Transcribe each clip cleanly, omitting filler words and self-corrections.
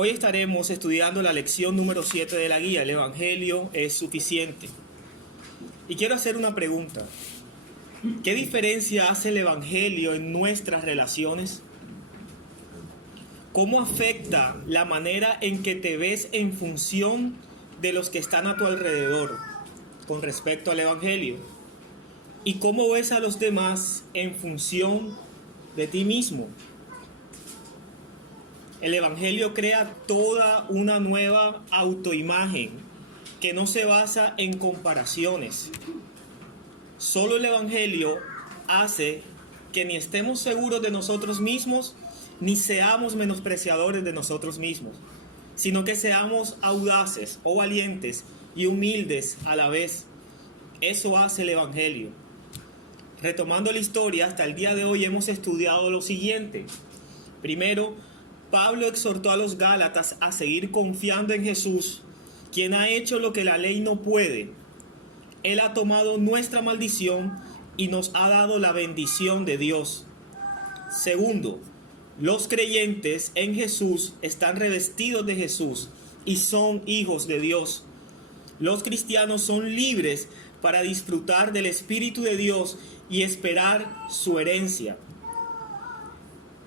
Hoy estaremos estudiando la lección número 7 de la guía, el Evangelio es suficiente. Y quiero hacer una pregunta. ¿Qué diferencia hace el Evangelio en nuestras relaciones? ¿Cómo afecta la manera en que te ves en función de los que están a tu alrededor con respecto al Evangelio? ¿Y cómo ves a los demás en función de ti mismo? El Evangelio crea toda una nueva autoimagen que no se basa en comparaciones. Solo el Evangelio hace que ni estemos seguros de nosotros mismos, ni seamos menospreciadores de nosotros mismos, sino que seamos audaces o valientes y humildes a la vez. Eso hace el Evangelio. Retomando la historia, hasta el día de hoy hemos estudiado lo siguiente. Primero, Pablo exhortó a los Gálatas a seguir confiando en Jesús, quien ha hecho lo que la ley no puede. Él ha tomado nuestra maldición y nos ha dado la bendición de Dios. Segundo, los creyentes en Jesús están revestidos de Jesús y son hijos de Dios. Los cristianos son libres para disfrutar del Espíritu de Dios y esperar su herencia.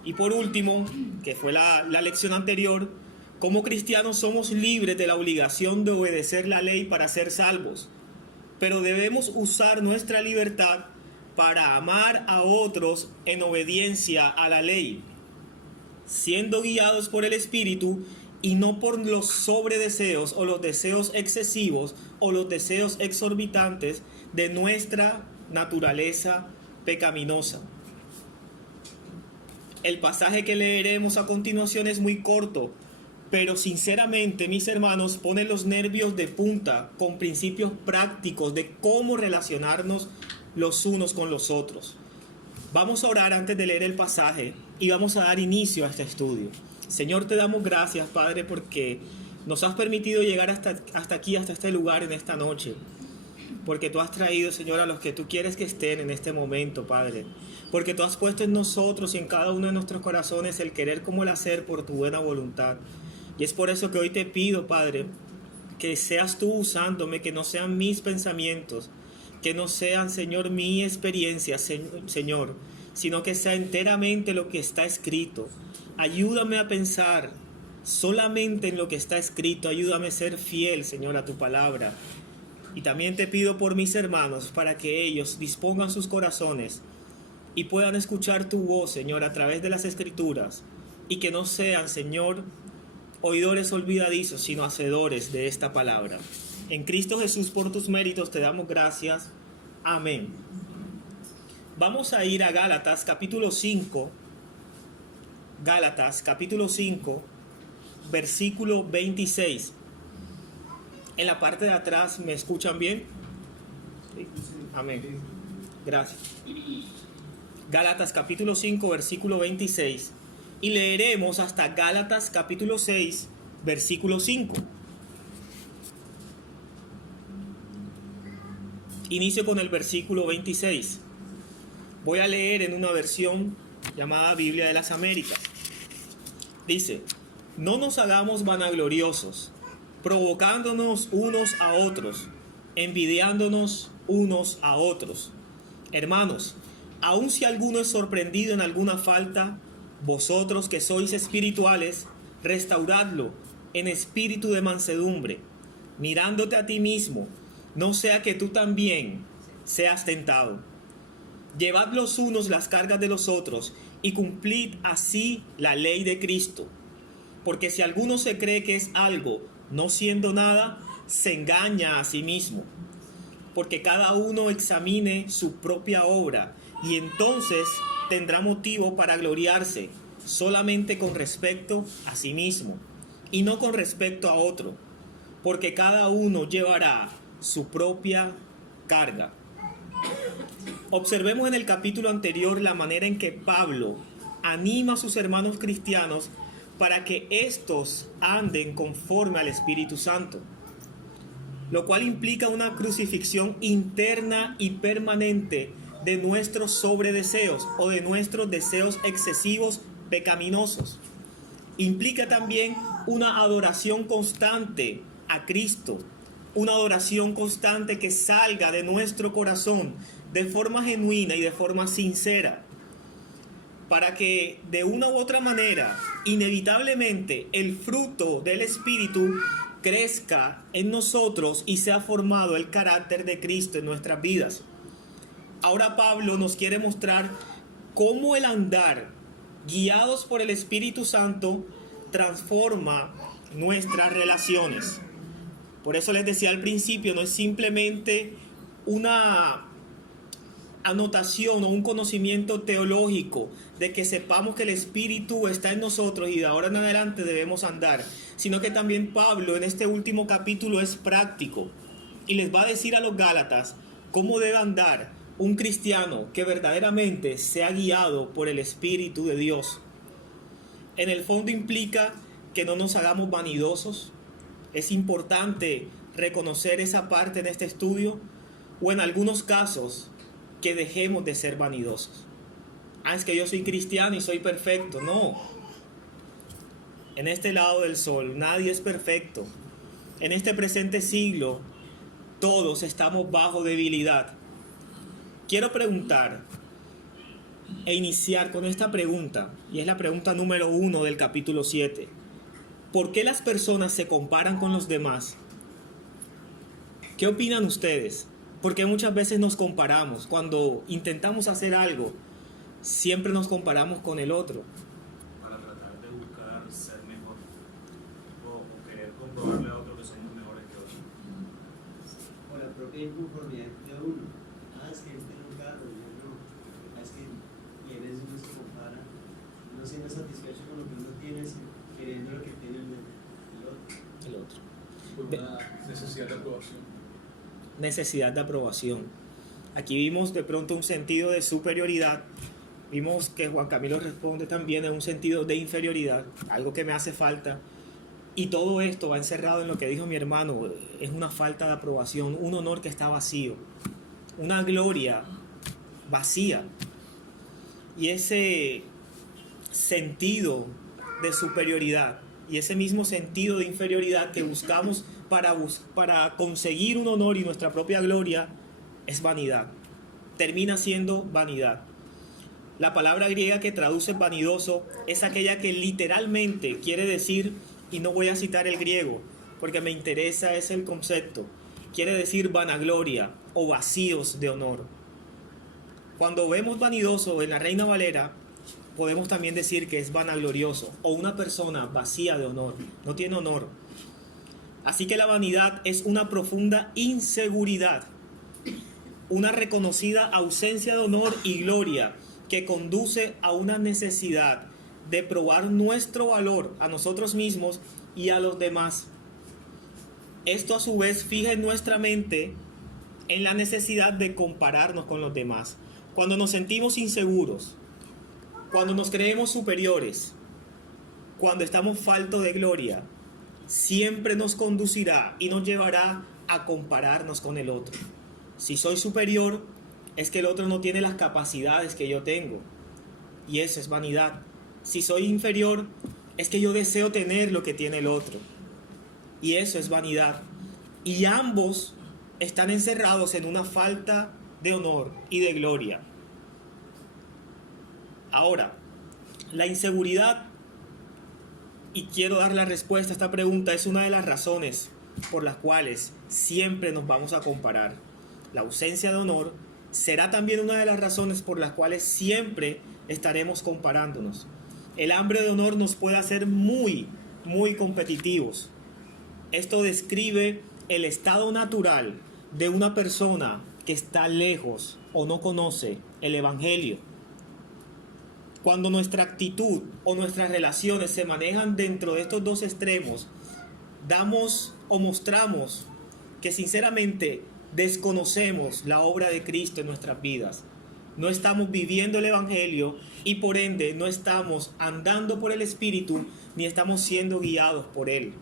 Y por último, que fue la lección anterior, como cristianos somos libres de la obligación de obedecer la ley para ser salvos, pero debemos usar nuestra libertad para amar a otros en obediencia a la ley, siendo guiados por el Espíritu y no por los sobredeseos o los deseos excesivos o los deseos exorbitantes de nuestra naturaleza pecaminosa. El pasaje que leeremos a continuación es muy corto, pero sinceramente, mis hermanos, pone los nervios de punta con principios prácticos de cómo relacionarnos los unos con los otros. Vamos a orar antes de leer el pasaje y vamos a dar inicio a este estudio. Señor, te damos gracias, Padre, porque nos has permitido llegar hasta aquí, hasta este lugar en esta noche. Porque tú has traído, Señor, a los que tú quieres que estén en este momento, Padre. Porque tú has puesto en nosotros y en cada uno de nuestros corazones el querer como el hacer por tu buena voluntad. Y es por eso que hoy te pido, Padre, que seas tú usándome, que no sean mis pensamientos, que no sean, Señor, mi experiencia, Señor, sino que sea enteramente lo que está escrito. Ayúdame a pensar solamente en lo que está escrito. Ayúdame a ser fiel, Señor, a tu palabra. Y también te pido por mis hermanos para que ellos dispongan sus corazones y puedan escuchar tu voz, Señor, a través de las Escrituras, y que no sean, Señor, oidores olvidadizos, sino hacedores de esta palabra. En Cristo Jesús, por tus méritos, te damos gracias. Amén. Vamos a ir a Gálatas capítulo 5. Gálatas capítulo 5, versículo 26. En la parte de atrás, ¿me escuchan bien? ¿Sí? Amén. Gracias. Gálatas capítulo 5, versículo 26. Y leeremos hasta Gálatas capítulo 6, versículo 5. Inicio con el versículo 26. Voy a leer en una versión llamada Biblia de las Américas. Dice: no nos hagamos vanagloriosos, provocándonos unos a otros, envidiándonos unos a otros. Hermanos, aun si alguno es sorprendido en alguna falta, vosotros que sois espirituales, restauradlo en espíritu de mansedumbre, mirándote a ti mismo, no sea que tú también seas tentado. Llevad los unos las cargas de los otros y cumplid así la ley de Cristo. Porque si alguno se cree que es algo, no siendo nada, se engaña a sí mismo. Porque cada uno examine su propia obra y entonces tendrá motivo para gloriarse solamente con respecto a sí mismo y no con respecto a otro. Porque cada uno llevará su propia carga. Observemos en el capítulo anterior la manera en que Pablo anima a sus hermanos cristianos para que éstos anden conforme al Espíritu Santo, lo cual implica una crucifixión interna y permanente de nuestros sobredeseos o de nuestros deseos excesivos pecaminosos. Implica también una adoración constante a Cristo, una adoración constante que salga de nuestro corazón de forma genuina y de forma sincera, para que de una u otra manera, inevitablemente, el fruto del Espíritu crezca en nosotros y sea formado el carácter de Cristo en nuestras vidas. Ahora Pablo nos quiere mostrar cómo el andar guiados por el Espíritu Santo transforma nuestras relaciones. Por eso les decía al principio, no es simplemente una anotación o un conocimiento teológico de que sepamos que el Espíritu está en nosotros y de ahora en adelante debemos andar, sino que también Pablo en este último capítulo es práctico y les va a decir a los Gálatas cómo debe andar un cristiano que verdaderamente sea guiado por el Espíritu de Dios. En el fondo implica que no nos hagamos vanidosos. Es importante reconocer esa parte en este estudio, o en algunos casos que dejemos de ser vanidosos. Es que yo soy cristiano y soy perfecto. No. En este lado del sol nadie es perfecto. En este presente siglo todos estamos bajo debilidad. Quiero preguntar e iniciar con esta pregunta, y es la pregunta número 1 del capítulo 7. ¿Por qué las personas se comparan con los demás? ¿Qué opinan ustedes? Porque muchas veces nos comparamos. Cuando intentamos hacer algo, siempre nos comparamos con el otro. Para tratar de buscar ser mejor o querer comprobarle a otros que somos mejores que otros. O la propia inconformidad de uno. Es que este es un carro, yo no. Es que quienes uno se compara, no siendo satisfecho con lo que uno tiene, queriendo lo que tiene el otro. Por una necesidad de aprobación. Necesidad de aprobación. Aquí vimos de pronto un sentido de superioridad. Vimos que Juan Camilo responde también en un sentido de inferioridad, algo que me hace falta. Y todo esto va encerrado en lo que dijo mi hermano, es una falta de aprobación, un honor que está vacío, una gloria vacía. Y ese sentido de superioridad y ese mismo sentido de inferioridad que buscamos para conseguir un honor y nuestra propia gloria es vanidad. Termina siendo vanidad. La palabra griega que traduce vanidoso es aquella que literalmente quiere decir, y no voy a citar el griego porque me interesa es el concepto, quiere decir vanagloria o vacíos de honor. Cuando vemos vanidoso en la Reina Valera, podemos también decir que es vanaglorioso o una persona vacía de honor, no tiene honor. Así que la vanidad es una profunda inseguridad, una reconocida ausencia de honor y gloria que conduce a una necesidad de probar nuestro valor a nosotros mismos y a los demás. Esto a su vez fija en nuestra mente en la necesidad de compararnos con los demás. Cuando nos sentimos inseguros, cuando nos creemos superiores, cuando estamos faltos de gloria, siempre nos conducirá y nos llevará a compararnos con el otro. Si soy superior, es que el otro no tiene las capacidades que yo tengo, y eso es vanidad. Si soy inferior, es que yo deseo tener lo que tiene el otro, y eso es vanidad. Y ambos están encerrados en una falta de honor y de gloria. Ahora, la inseguridad, y quiero dar la respuesta a esta pregunta, es una de las razones por las cuales siempre nos vamos a comparar. La ausencia de honor será también una de las razones por las cuales siempre estaremos comparándonos. El hambre de honor nos puede hacer muy competitivos. Esto describe el estado natural de una persona que está lejos o no conoce el Evangelio. Cuando nuestra actitud o nuestras relaciones se manejan dentro de estos dos extremos, damos o mostramos que sinceramente desconocemos la obra de Cristo en nuestras vidas. No estamos viviendo el Evangelio y por ende no estamos andando por el Espíritu ni estamos siendo guiados por Él.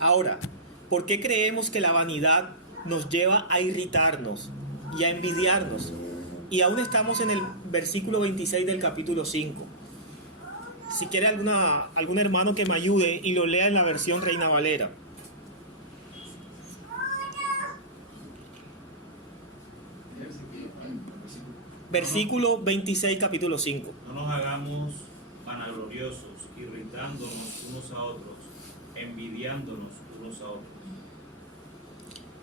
Ahora, ¿por qué creemos que la vanidad nos lleva a irritarnos y a envidiarnos? Y aún estamos en el versículo 26 del capítulo 5. Si quiere algún hermano que me ayude y lo lea en la versión Reina Valera. Versículo 26, capítulo 5. No nos hagamos vanagloriosos, irritándonos unos a otros, envidiándonos unos a otros.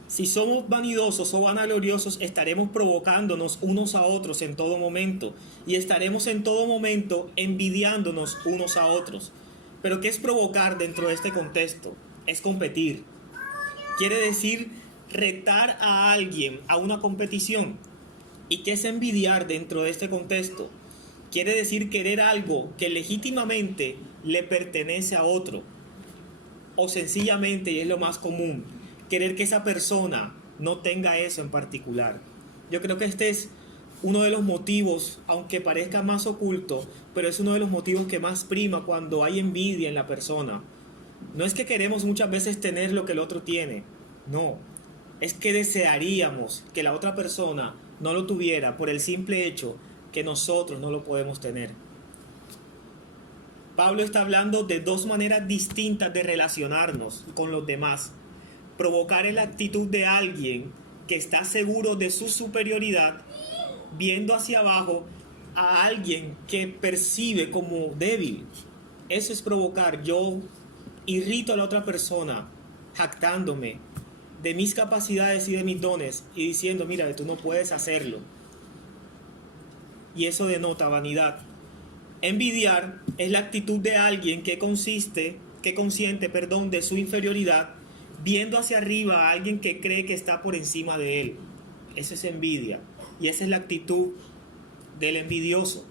Si somos vanidosos o vanagloriosos, estaremos provocándonos unos a otros en todo momento y estaremos en todo momento envidiándonos unos a otros. Pero ¿qué es provocar dentro de este contexto? Es competir. Quiere decir retar a alguien a una competición. ¿Y qué es envidiar dentro de este contexto? Quiere decir querer algo que legítimamente le pertenece a otro. O sencillamente, y es lo más común, querer que esa persona no tenga eso en particular. Yo creo que este es uno de los motivos, aunque parezca más oculto, pero es uno de los motivos que más prima cuando hay envidia en la persona. No es que queremos muchas veces tener lo que el otro tiene, no. Es que desearíamos que la otra persona no lo tuviera por el simple hecho que nosotros no lo podemos tener. Pablo está hablando de dos maneras distintas de relacionarnos con los demás. Provocar es la actitud de alguien que está seguro de su superioridad, viendo hacia abajo a alguien que percibe como débil. Eso es provocar. Yo irrito a la otra persona, jactándome de mis capacidades y de mis dones y diciendo, mira, tú no puedes hacerlo. Y eso denota vanidad. Envidiar es la actitud de alguien que consciente, de su inferioridad, viendo hacia arriba a alguien que cree que está por encima de él. Eso es envidia. Y esa es la actitud del envidioso.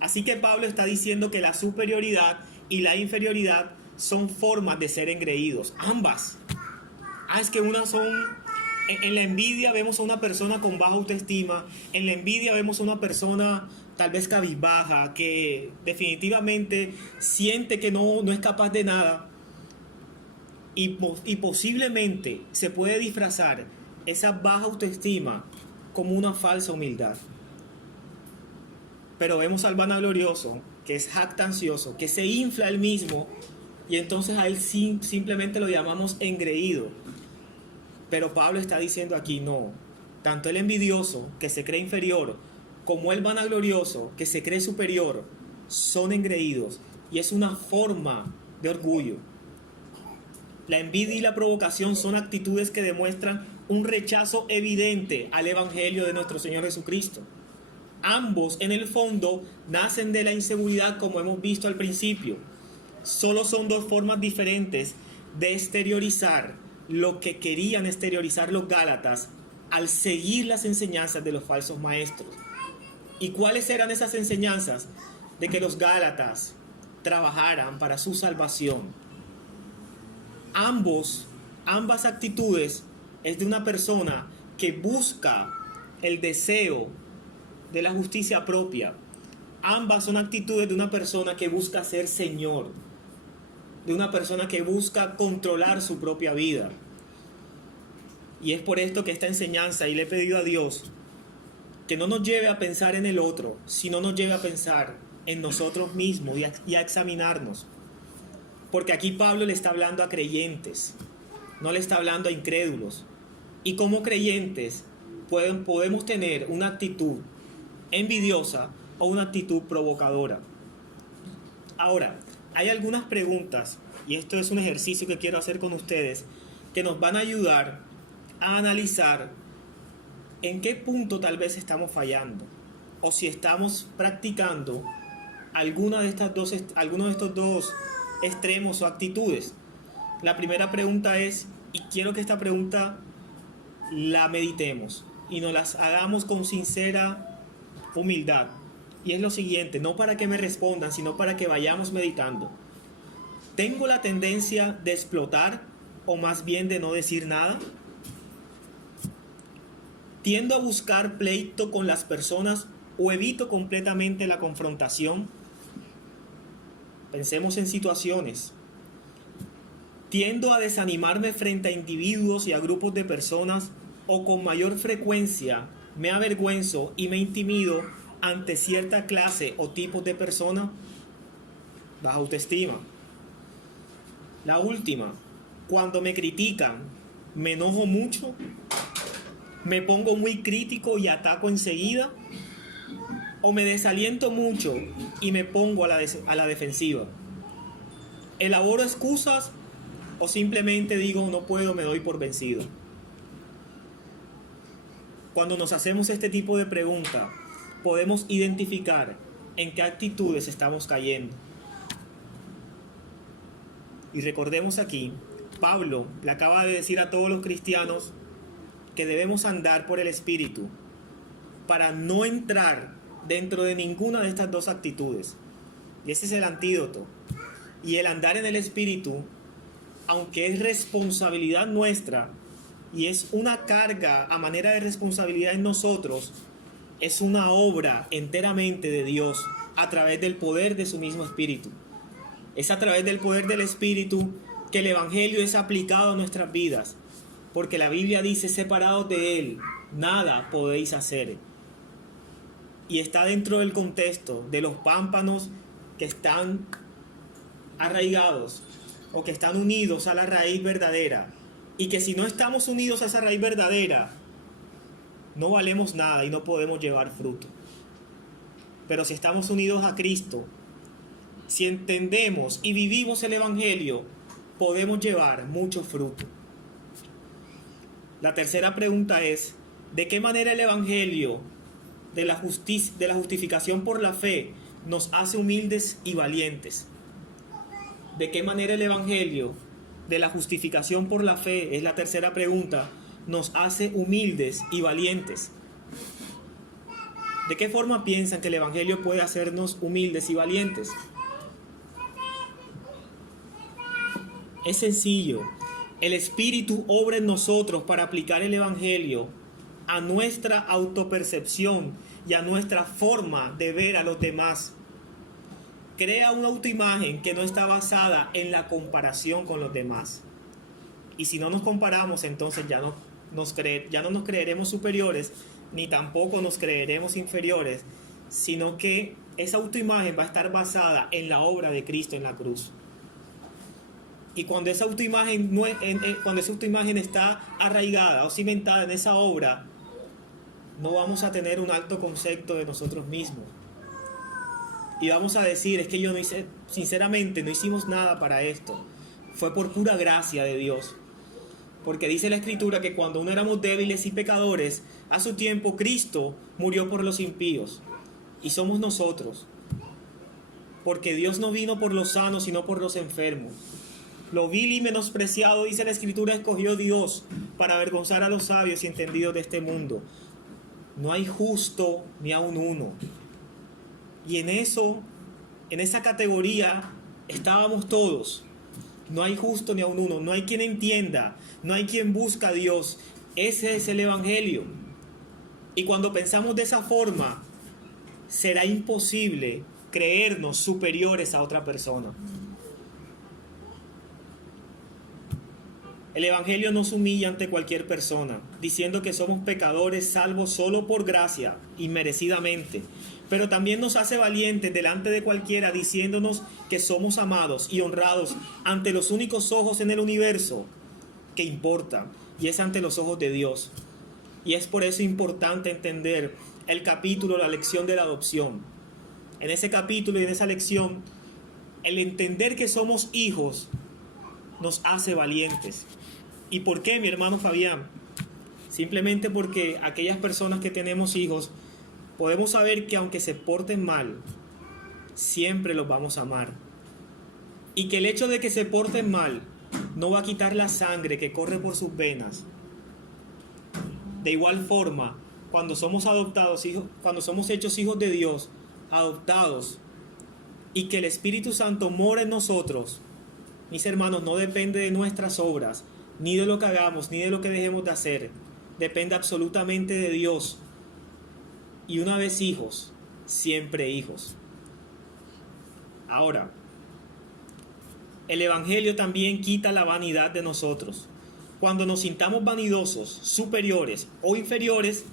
Así que Pablo está diciendo que la superioridad y la inferioridad son formas de ser engreídos. Ambas. Es que unas son... En la envidia vemos a una persona con baja autoestima. En la envidia vemos a una persona tal vez cabizbaja, que definitivamente siente que no es capaz de nada. Y posiblemente se puede disfrazar esa baja autoestima como una falsa humildad. Pero vemos al vanaglorioso, que es jactancioso, que se infla él mismo, y entonces a él simplemente lo llamamos engreído. Pero Pablo está diciendo aquí, no, tanto el envidioso, que se cree inferior, como el vanaglorioso, que se cree superior, son engreídos, y es una forma de orgullo. La envidia y la provocación son actitudes que demuestran un rechazo evidente al Evangelio de nuestro Señor Jesucristo. Ambos, en el fondo, nacen de la inseguridad, como hemos visto al principio. Solo son dos formas diferentes de exteriorizar lo que querían exteriorizar los gálatas al seguir las enseñanzas de los falsos maestros. ¿Y cuáles eran esas enseñanzas? De que los gálatas trabajaran para su salvación. Ambas actitudes es de una persona que busca el deseo de la justicia propia. Ambas son actitudes de una persona que busca ser señor, de una persona que busca controlar su propia vida. Y es por esto que esta enseñanza, y le he pedido a Dios que no nos lleve a pensar en el otro, sino nos lleve a pensar en nosotros mismos y a examinarnos. Porque aquí Pablo le está hablando a creyentes, no le está hablando a incrédulos. Y como creyentes podemos tener una actitud envidiosa o una actitud provocadora. Ahora, hay algunas preguntas, y esto es un ejercicio que quiero hacer con ustedes, que nos van a ayudar a analizar en qué punto tal vez estamos fallando, o si estamos practicando alguno de estos dos extremos o actitudes. La primera pregunta es, y quiero que esta pregunta la meditemos y nos las hagamos con sincera humildad, y es lo siguiente, no para que me respondan, sino para que vayamos meditando. ¿Tengo la tendencia de explotar o más bien de no decir nada? ¿Tiendo a buscar pleito con las personas o evito completamente la confrontación? Pensemos en situaciones. ¿Tiendo a desanimarme frente a individuos y a grupos de personas o con mayor frecuencia me avergüenzo y me intimido ante cierta clase o tipos de personas? baja autoestima. La última, cuando me critican, me enojo mucho, me pongo muy crítico y ataco enseguida, o me desaliento mucho y me pongo a la defensiva. Elaboro excusas o simplemente digo no puedo, me doy por vencido. Cuando nos hacemos este tipo de pregunta, podemos identificar en qué actitudes estamos cayendo. Y recordemos aquí, Pablo le acaba de decir a todos los cristianos que debemos andar por el Espíritu para no entrar dentro de ninguna de estas dos actitudes. Y ese es el antídoto. Y el andar en el Espíritu, aunque es responsabilidad nuestra y es una carga a manera de responsabilidad en nosotros, es una obra enteramente de Dios a través del poder de su mismo Espíritu. Es a través del poder del Espíritu que el Evangelio es aplicado a nuestras vidas, porque la Biblia dice: separados de Él, nada podéis hacer. Y está dentro del contexto de los pámpanos que están arraigados o que están unidos a la raíz verdadera, y que si no estamos unidos a esa raíz verdadera, no valemos nada y no podemos llevar fruto. Pero si estamos unidos a Cristo, si entendemos y vivimos el Evangelio, podemos llevar mucho fruto. La tercera pregunta es: ¿de qué manera el Evangelio de la justificación por la fe nos hace humildes y valientes? ¿De qué manera el Evangelio de la justificación por la fe, es la tercera pregunta, nos hace humildes y valientes? ¿De qué forma piensan que el Evangelio puede hacernos humildes y valientes? Es sencillo. El Espíritu obra en nosotros para aplicar el Evangelio a nuestra autopercepción y a nuestra forma de ver a los demás. Crea una autoimagen que no está basada en la comparación con los demás. Y si no nos comparamos, entonces ya no nos creeremos superiores, ni tampoco nos creeremos inferiores, sino que esa autoimagen va a estar basada en la obra de Cristo en la cruz. Y cuando esa autoimagen está arraigada o cimentada en esa obra, no vamos a tener un alto concepto de nosotros mismos. Y vamos a decir: es que yo no hice, sinceramente no hicimos nada para esto. Fue por pura gracia de Dios. Porque dice la Escritura que cuando aún éramos débiles y pecadores, a su tiempo Cristo murió por los impíos. Y somos nosotros. Porque Dios no vino por los sanos, sino por los enfermos. Lo vil y menospreciado, dice la Escritura, escogió Dios para avergonzar a los sabios y entendidos de este mundo. No hay justo ni aun uno. Y en esa categoría estábamos todos. No hay justo ni aun uno. No hay quien entienda. No hay quien busca a Dios. Ese es el Evangelio. Y cuando pensamos de esa forma, será imposible creernos superiores a otra persona. El Evangelio nos humilla ante cualquier persona, diciendo que somos pecadores salvos solo por gracia, inmerecidamente. Pero también nos hace valientes delante de cualquiera, diciéndonos que somos amados y honrados ante los únicos ojos en el universo que importan, y es ante los ojos de Dios. Y es por eso importante entender el capítulo, la lección de la adopción. En ese capítulo y en esa lección, el entender que somos hijos nos hace valientes. ¿Y por qué, mi hermano Fabián? Simplemente porque aquellas personas que tenemos hijos podemos saber que aunque se porten mal, siempre los vamos a amar. Y que el hecho de que se porten mal no va a quitar la sangre que corre por sus venas. De igual forma, cuando somos adoptados, cuando somos hechos hijos de Dios, adoptados, y que el Espíritu Santo mora en nosotros, mis hermanos, no depende de nuestras obras, ni de lo que hagamos, ni de lo que dejemos de hacer. Depende absolutamente de Dios. Y una vez hijos, siempre hijos. Ahora, el Evangelio también quita la vanidad de nosotros. Cuando nos sintamos vanidosos, superiores o inferiores,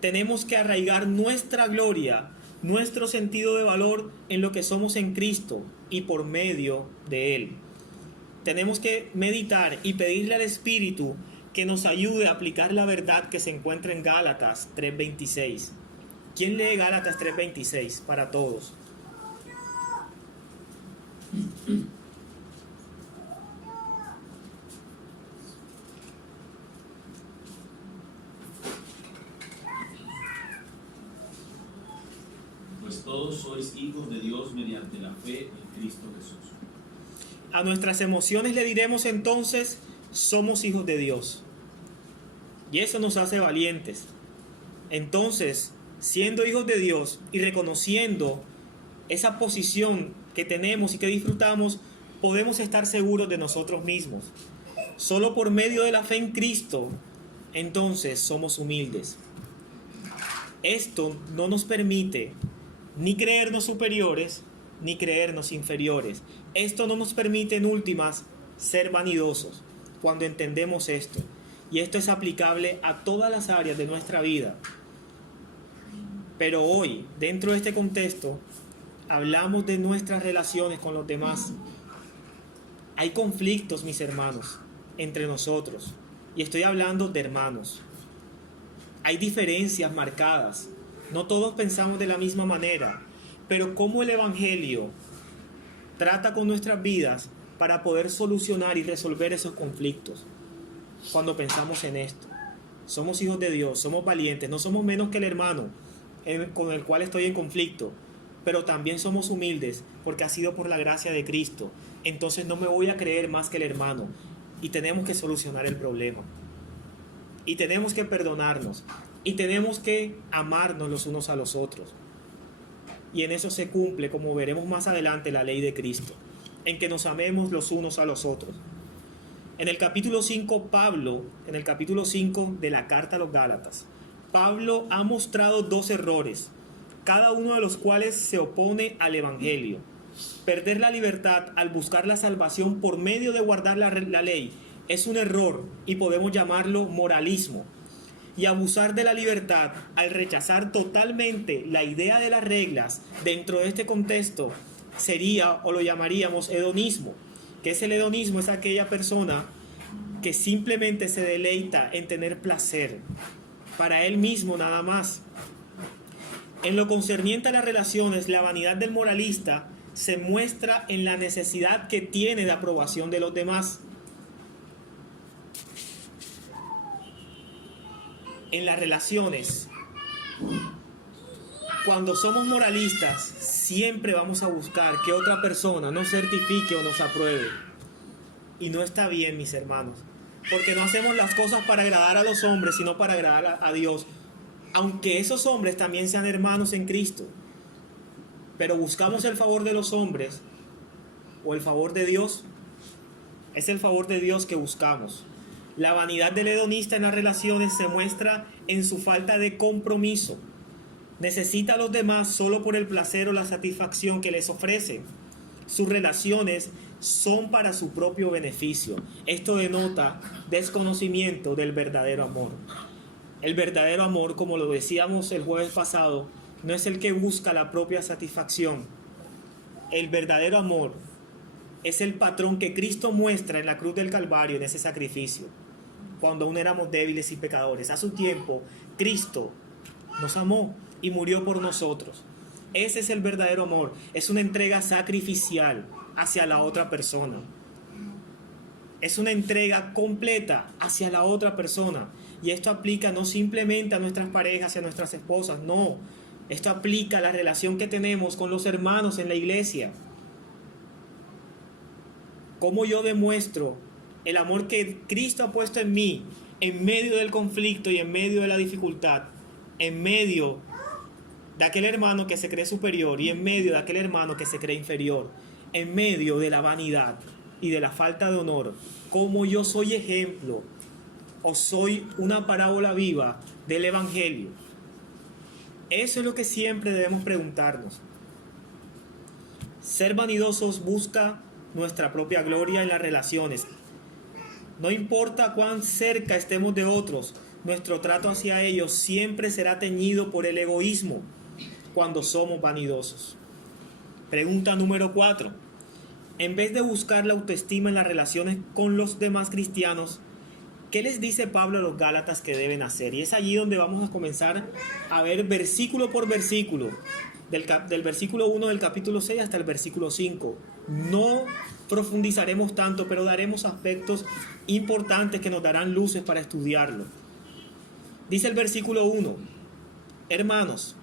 tenemos que arraigar nuestra gloria, nuestro sentido de valor en lo que somos en Cristo, y por medio de Él. Tenemos que meditar y pedirle al Espíritu que nos ayude a aplicar la verdad que se encuentra en Gálatas 3:26. ¿Quién lee Gálatas 3:26 para todos? Pues todos sois hijos de Dios mediante la fe en Cristo Jesús. A nuestras emociones le diremos entonces, somos hijos de Dios. Y eso nos hace valientes. Entonces, siendo hijos de Dios y reconociendo esa posición que tenemos y que disfrutamos, podemos estar seguros de nosotros mismos. Solo por medio de la fe en Cristo, entonces somos humildes. Esto no nos permite ni creernos superiores, ni creernos inferiores. Esto no nos permite, en últimas, ser vanidosos cuando entendemos esto. Y esto es aplicable a todas las áreas de nuestra vida. Pero hoy, dentro de este contexto, hablamos de nuestras relaciones con los demás. Hay conflictos, mis hermanos, entre nosotros. Y estoy hablando de hermanos. Hay diferencias marcadas. No todos pensamos de la misma manera. Pero cómo el Evangelio trata con nuestras vidas para poder solucionar y resolver esos conflictos. Cuando pensamos en esto, somos hijos de Dios, somos valientes, no somos menos que el hermano con el cual estoy en conflicto, pero también somos humildes porque ha sido por la gracia de Cristo. Entonces no me voy a creer más que el hermano y tenemos que solucionar el problema. Y tenemos que perdonarnos y tenemos que amarnos los unos a los otros. Y en eso se cumple, como veremos más adelante, la ley de Cristo, en que nos amemos los unos a los otros. En el capítulo 5, en el capítulo 5 de la carta a los Gálatas, Pablo ha mostrado dos errores, cada uno de los cuales se opone al Evangelio. Perder la libertad al buscar la salvación por medio de guardar la ley es un error y podemos llamarlo moralismo. Y abusar de la libertad al rechazar totalmente la idea de las reglas dentro de este contexto sería, o lo llamaríamos, hedonismo. ¿Qué es el hedonismo? Es aquella persona que simplemente se deleita en tener placer para él mismo nada más. En lo concerniente a las relaciones, la vanidad del moralista se muestra en la necesidad que tiene de aprobación de los demás. En las relaciones, cuando somos moralistas, siempre vamos a buscar que otra persona nos certifique o nos apruebe. Y no está bien, mis hermanos, porque no hacemos las cosas para agradar a los hombres, sino para agradar a Dios. Aunque esos hombres también sean hermanos en Cristo, pero buscamos el favor de los hombres o el favor de Dios. Es el favor de Dios que buscamos. La vanidad del hedonista en las relaciones se muestra en su falta de compromiso. Necesita a los demás solo por el placer o la satisfacción que les ofrecen. Sus relaciones son para su propio beneficio. Esto denota desconocimiento del verdadero amor. El verdadero amor, como lo decíamos el jueves pasado, no es el que busca la propia satisfacción. El verdadero amor es el patrón que Cristo muestra en la cruz del Calvario, en ese sacrificio, cuando aún éramos débiles y pecadores. A su tiempo, Cristo nos amó y murió por nosotros. Ese es el verdadero amor. Es una entrega sacrificial hacia la otra persona. Es una entrega completa hacia la otra persona. Y esto aplica no simplemente a nuestras parejas y a nuestras esposas, no. Esto aplica a la relación que tenemos con los hermanos en la iglesia. ¿Cómo yo demuestro el amor que Cristo ha puesto en mí, en medio del conflicto y en medio de la dificultad, en medio de aquel hermano que se cree superior y en medio de aquel hermano que se cree inferior, en medio de la vanidad y de la falta de honor? ¿Cómo yo soy ejemplo o soy una parábola viva del Evangelio? Eso es lo que siempre debemos preguntarnos. Ser vanidosos busca nuestra propia gloria en las relaciones. No importa cuán cerca estemos de otros, nuestro trato hacia ellos siempre será teñido por el egoísmo cuando somos vanidosos. Pregunta número 4. En vez de buscar la autoestima en las relaciones con los demás cristianos, ¿qué les dice Pablo a los Gálatas que deben hacer? Y es allí donde vamos a comenzar a ver versículo por versículo, del versículo 1 del capítulo 6 hasta el versículo 5. No profundizaremos tanto, pero daremos aspectos importantes que nos darán luces para estudiarlo. Dice el versículo 1: hermanos,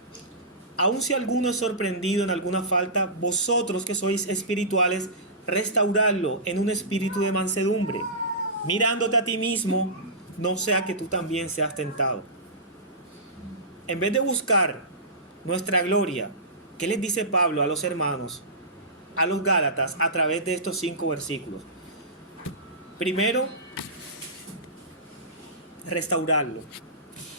aun si alguno es sorprendido en alguna falta, vosotros que sois espirituales, restauradlo en un espíritu de mansedumbre, mirándote a ti mismo, no sea que tú también seas tentado. En vez de buscar nuestra gloria, ¿qué les dice Pablo a los hermanos, a los Gálatas, a través de estos 5 versículos? Primero, restaurarlo.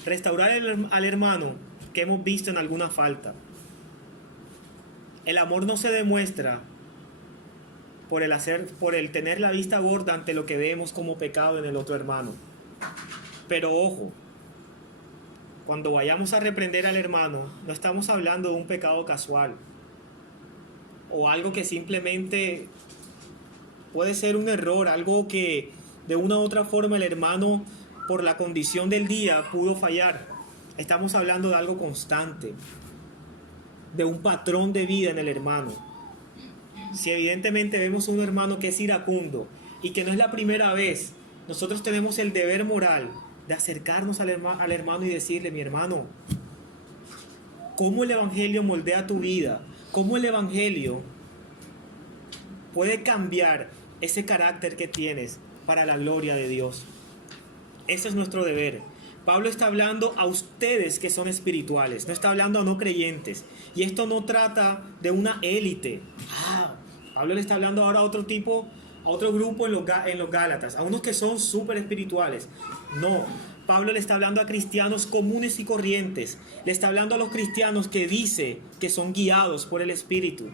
Restaurar al hermano que hemos visto en alguna falta. El amor no se demuestra por el tener la vista gorda ante lo que vemos como pecado en el otro hermano. Pero ojo, cuando vayamos a reprender al hermano, no estamos hablando de un pecado casual o algo que simplemente puede ser un error, algo que de una u otra forma el hermano, por la condición del día, pudo fallar. Estamos hablando de algo constante, de un patrón de vida en el hermano. Si evidentemente vemos un hermano que es iracundo y que no es la primera vez, nosotros tenemos el deber moral de acercarnos al hermano y decirle: mi hermano, ¿cómo el evangelio moldea tu vida? ¿Cómo el evangelio puede cambiar ese carácter que tienes para la gloria de Dios? Ese es nuestro deber. Pablo está hablando a ustedes que son espirituales, no está hablando a no creyentes. Y esto no trata de una élite. Pablo le está hablando ahora a otro grupo en los Gálatas, a unos que son súper espirituales. No, Pablo le está hablando a cristianos comunes y corrientes. Le está hablando a los cristianos que dice que son guiados por el Espíritu.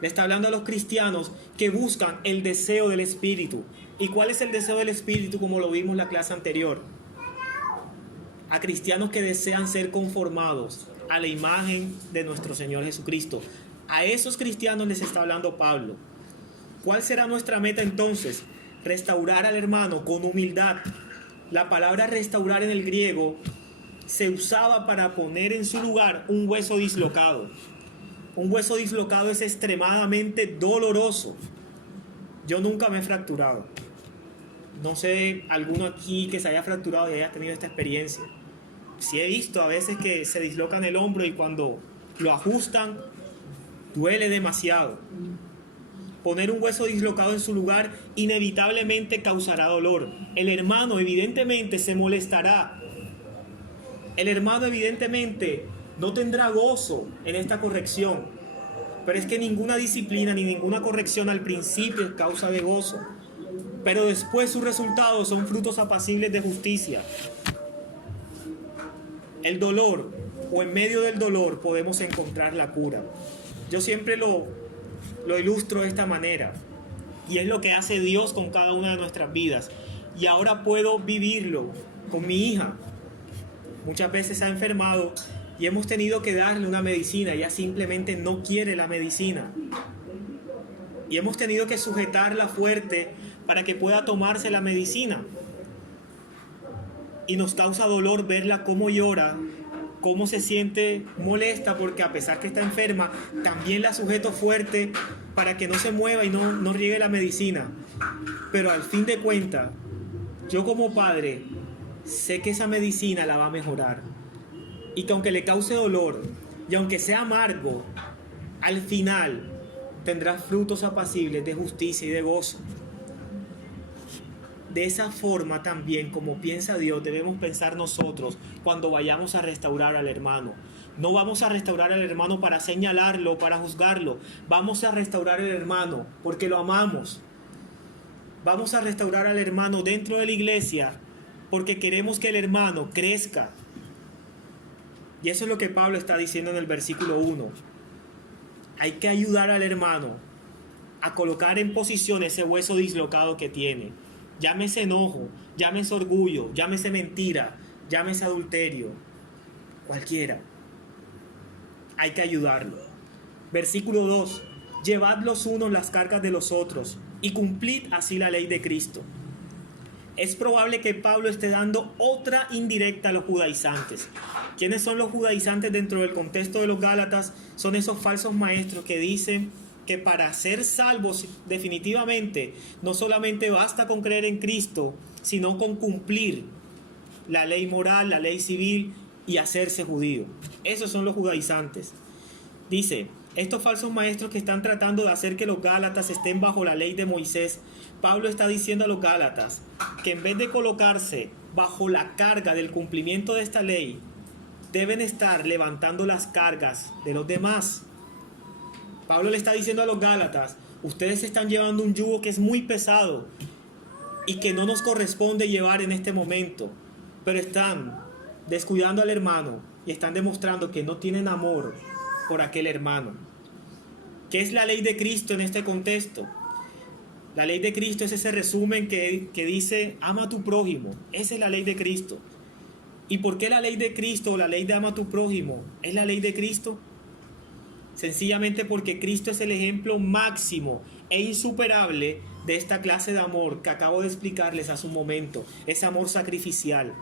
Le está hablando a los cristianos que buscan el deseo del Espíritu. ¿Y cuál es el deseo del Espíritu, como lo vimos en la clase anterior? A cristianos que desean ser conformados a la imagen de nuestro Señor Jesucristo. A esos cristianos les está hablando Pablo. ¿Cuál será nuestra meta entonces? Restaurar al hermano con humildad. La palabra restaurar en el griego se usaba para poner en su lugar un hueso dislocado. Un hueso dislocado es extremadamente doloroso. Yo nunca me he fracturado. No sé, alguno aquí que se haya fracturado y haya tenido esta experiencia. Sí he visto a veces que se dislocan el hombro y cuando lo ajustan, duele demasiado. Poner un hueso dislocado en su lugar inevitablemente causará dolor. El hermano evidentemente se molestará. El hermano evidentemente no tendrá gozo en esta corrección. Pero es que ninguna disciplina ni ninguna corrección al principio es causa de gozo. Pero después sus resultados son frutos apacibles de justicia. El dolor, o en medio del dolor, podemos encontrar la cura. Yo siempre lo ilustro de esta manera. Y es lo que hace Dios con cada una de nuestras vidas. Y ahora puedo vivirlo con mi hija. Muchas veces se ha enfermado y hemos tenido que darle una medicina. Ella simplemente no quiere la medicina. Y hemos tenido que sujetarla fuerte para que pueda tomarse la medicina. Y nos causa dolor verla cómo llora, cómo se siente molesta, porque a pesar que está enferma, también la sujeto fuerte para que no se mueva y no riegue la medicina. Pero al fin de cuentas, yo como padre sé que esa medicina la va a mejorar. Y que aunque le cause dolor, y aunque sea amargo, al final tendrá frutos apacibles de justicia y de gozo. De esa forma también, como piensa Dios, debemos pensar nosotros cuando vayamos a restaurar al hermano. No vamos a restaurar al hermano para señalarlo, para juzgarlo. Vamos a restaurar al hermano porque lo amamos. Vamos a restaurar al hermano dentro de la iglesia porque queremos que el hermano crezca. Y eso es lo que Pablo está diciendo en el versículo 1. Hay que ayudar al hermano a colocar en posición ese hueso dislocado que tiene. Llámese enojo, llámese orgullo, llámese mentira, llámese adulterio, cualquiera. Hay que ayudarlo. Versículo 2. llevad los unos las cargas de los otros y cumplid así la ley de Cristo. Es probable que Pablo esté dando otra indirecta a los judaizantes. ¿Quiénes son los judaizantes dentro del contexto de los Gálatas? Son esos falsos maestros que dicen que para ser salvos definitivamente no solamente basta con creer en Cristo, sino con cumplir la ley moral, la ley civil y hacerse judío. Esos son los judaizantes. Dice, estos falsos maestros que están tratando de hacer que los Gálatas estén bajo la ley de Moisés, Pablo está diciendo a los Gálatas que en vez de colocarse bajo la carga del cumplimiento de esta ley, deben estar levantando las cargas de los demás. Pablo le está diciendo a los Gálatas, ustedes están llevando un yugo que es muy pesado y que no nos corresponde llevar en este momento, pero están descuidando al hermano y están demostrando que no tienen amor por aquel hermano. ¿Qué es la ley de Cristo en este contexto? La ley de Cristo es ese resumen que dice, ama a tu prójimo. Esa es la ley de Cristo. ¿Y por qué la ley de Cristo o la ley de ama a tu prójimo es la ley de Cristo? Sencillamente porque Cristo es el ejemplo máximo e insuperable de esta clase de amor que acabo de explicarles hace un momento. Ese amor sacrificial.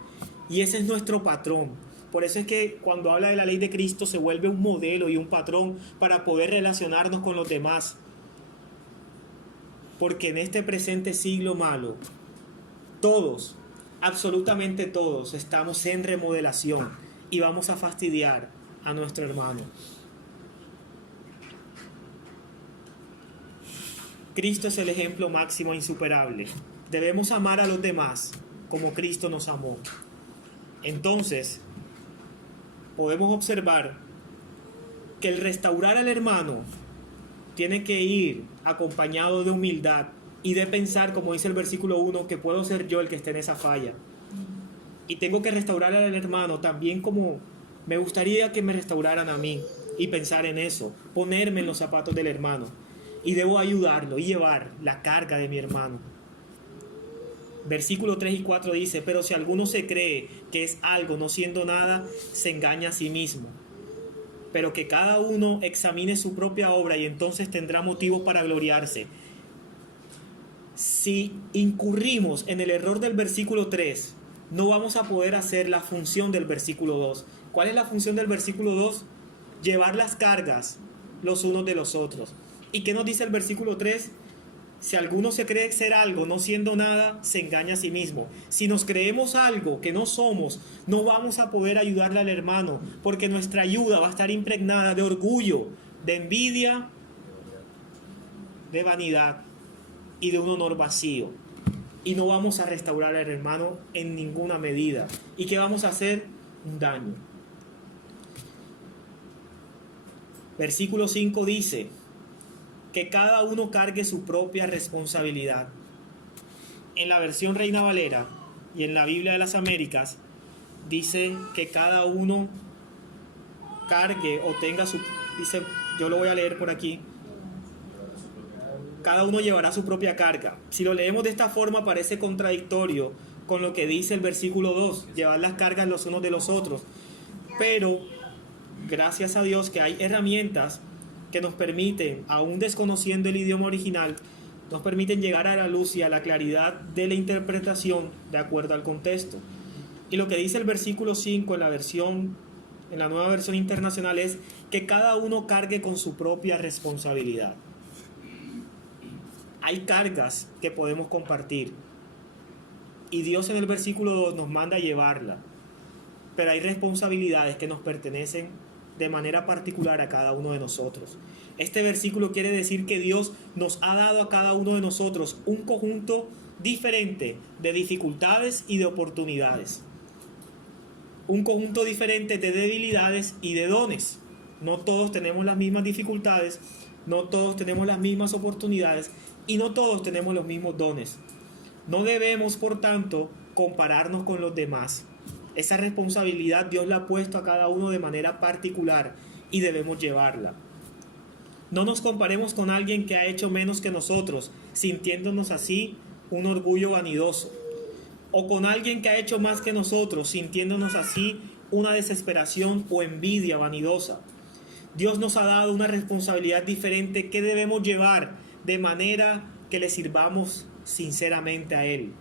Y ese es nuestro patrón. Por eso es que cuando habla de la ley de Cristo se vuelve un modelo y un patrón para poder relacionarnos con los demás. Porque en este presente siglo malo, todos, absolutamente todos, estamos en remodelación y vamos a fastidiar a nuestro hermano. Cristo es el ejemplo máximo e insuperable. Debemos amar a los demás como Cristo nos amó. Entonces, podemos observar que el restaurar al hermano tiene que ir acompañado de humildad y de pensar, como dice el versículo 1, que puedo ser yo el que esté en esa falla. Y tengo que restaurar al hermano también como me gustaría que me restauraran a mí, y pensar en eso, ponerme en los zapatos del hermano. Y debo ayudarlo y llevar la carga de mi hermano. Versículo 3 y 4 dice, pero si alguno se cree que es algo no siendo nada, se engaña a sí mismo. Pero que cada uno examine su propia obra y entonces tendrá motivo para gloriarse. Si incurrimos en el error del versículo 3, no vamos a poder hacer la función del versículo 2. ¿Cuál es la función del versículo 2? Llevar las cargas los unos de los otros. ¿Y qué nos dice el versículo 3? Si alguno se cree ser algo no siendo nada, se engaña a sí mismo. Si nos creemos algo que no somos, no vamos a poder ayudarle al hermano, porque nuestra ayuda va a estar impregnada de orgullo, de envidia, de vanidad y de un honor vacío. Y no vamos a restaurar al hermano en ninguna medida. ¿Y qué vamos a hacer? Un daño. Versículo 5 dice que cada uno cargue su propia responsabilidad. En la versión Reina Valera y en la Biblia de las Américas dice que cada uno cargue o tenga su... Dice, yo lo voy a leer por aquí. Cada uno llevará su propia carga. Si lo leemos de esta forma parece contradictorio con lo que dice el versículo 2, llevar las cargas los unos de los otros. Pero gracias a Dios que hay herramientas que nos permiten, aún desconociendo el idioma original, nos permiten llegar a la luz y a la claridad de la interpretación de acuerdo al contexto. Y lo que dice el versículo 5 en la nueva versión internacional es que cada uno cargue con su propia responsabilidad. Hay cargas que podemos compartir y Dios en el versículo 2 nos manda a llevarla, pero hay responsabilidades que nos pertenecen de manera particular a cada uno de nosotros. Este versículo quiere decir que Dios nos ha dado a cada uno de nosotros un conjunto diferente de dificultades y de oportunidades. Un conjunto diferente de debilidades y de dones. No todos tenemos las mismas dificultades, no todos tenemos las mismas oportunidades y no todos tenemos los mismos dones. No debemos, por tanto, compararnos con los demás. Esa responsabilidad Dios la ha puesto a cada uno de manera particular y debemos llevarla. No nos comparemos con alguien que ha hecho menos que nosotros, sintiéndonos así un orgullo vanidoso. O con alguien que ha hecho más que nosotros, sintiéndonos así una desesperación o envidia vanidosa. Dios nos ha dado una responsabilidad diferente que debemos llevar de manera que le sirvamos sinceramente a Él.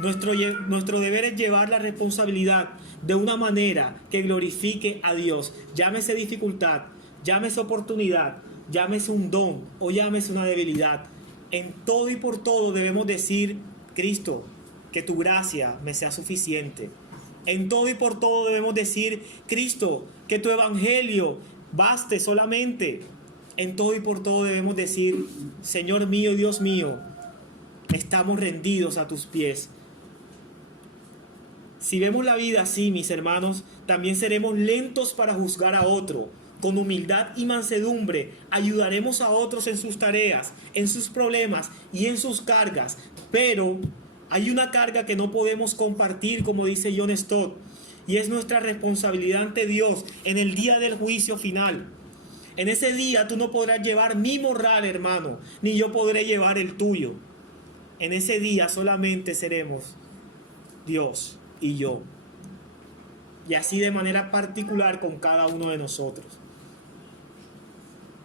Nuestro deber es llevar la responsabilidad de una manera que glorifique a Dios. Llámese dificultad, llámese oportunidad, llámese un don o llámese una debilidad. En todo y por todo debemos decir: Cristo, que tu gracia me sea suficiente. En todo y por todo debemos decir: Cristo, que tu evangelio baste solamente. En todo y por todo debemos decir: Señor mío, Dios mío, estamos rendidos a tus pies. Si vemos la vida así, mis hermanos, también seremos lentos para juzgar a otro. Con humildad y mansedumbre ayudaremos a otros en sus tareas, en sus problemas y en sus cargas. Pero hay una carga que no podemos compartir, como dice John Stott, y es nuestra responsabilidad ante Dios en el día del juicio final. En ese día tú no podrás llevar mi morral, hermano, ni yo podré llevar el tuyo. En ese día solamente seremos Dios y yo. Y así de manera particular con cada uno de nosotros.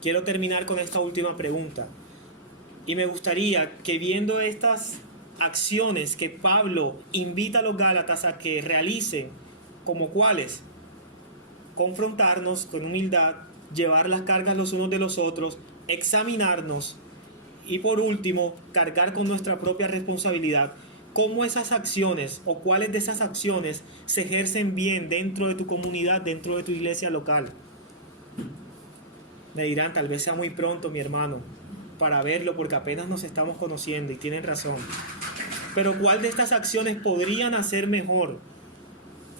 Quiero terminar con esta última pregunta. Y me gustaría que, viendo estas acciones que Pablo invita a los Gálatas a que realicen, como cuáles: confrontarnos con humildad, llevar las cargas los unos de los otros, examinarnos y, por último, cargar con nuestra propia responsabilidad. ¿Cómo esas acciones o cuáles de esas acciones se ejercen bien dentro de tu comunidad, dentro de tu iglesia local? Me dirán: tal vez sea muy pronto, mi hermano, para verlo, porque apenas nos estamos conociendo, y tienen razón. Pero ¿cuál de estas acciones podrían hacer mejor?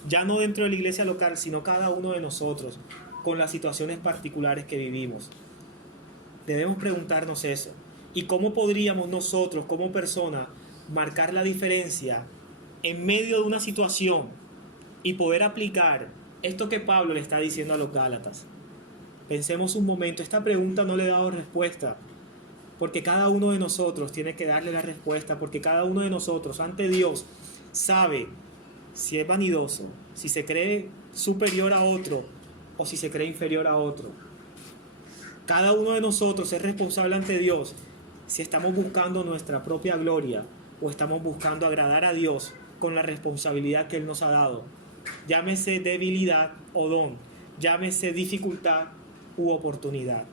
Ya no dentro de la iglesia local, sino cada uno de nosotros, con las situaciones particulares que vivimos. Debemos preguntarnos eso. ¿Y cómo podríamos nosotros, como personas, marcar la diferencia en medio de una situación y poder aplicar esto que Pablo le está diciendo a los Gálatas? Pensemos un momento. Esta pregunta no le he dado respuesta, porque cada uno de nosotros tiene que darle la respuesta, porque cada uno de nosotros ante Dios sabe si es vanidoso, si se cree superior a otro o si se cree inferior a otro. Cada uno de nosotros es responsable ante Dios si estamos buscando nuestra propia gloria o estamos buscando agradar a Dios con la responsabilidad que Él nos ha dado. Llámese debilidad o don, llámese dificultad u oportunidad.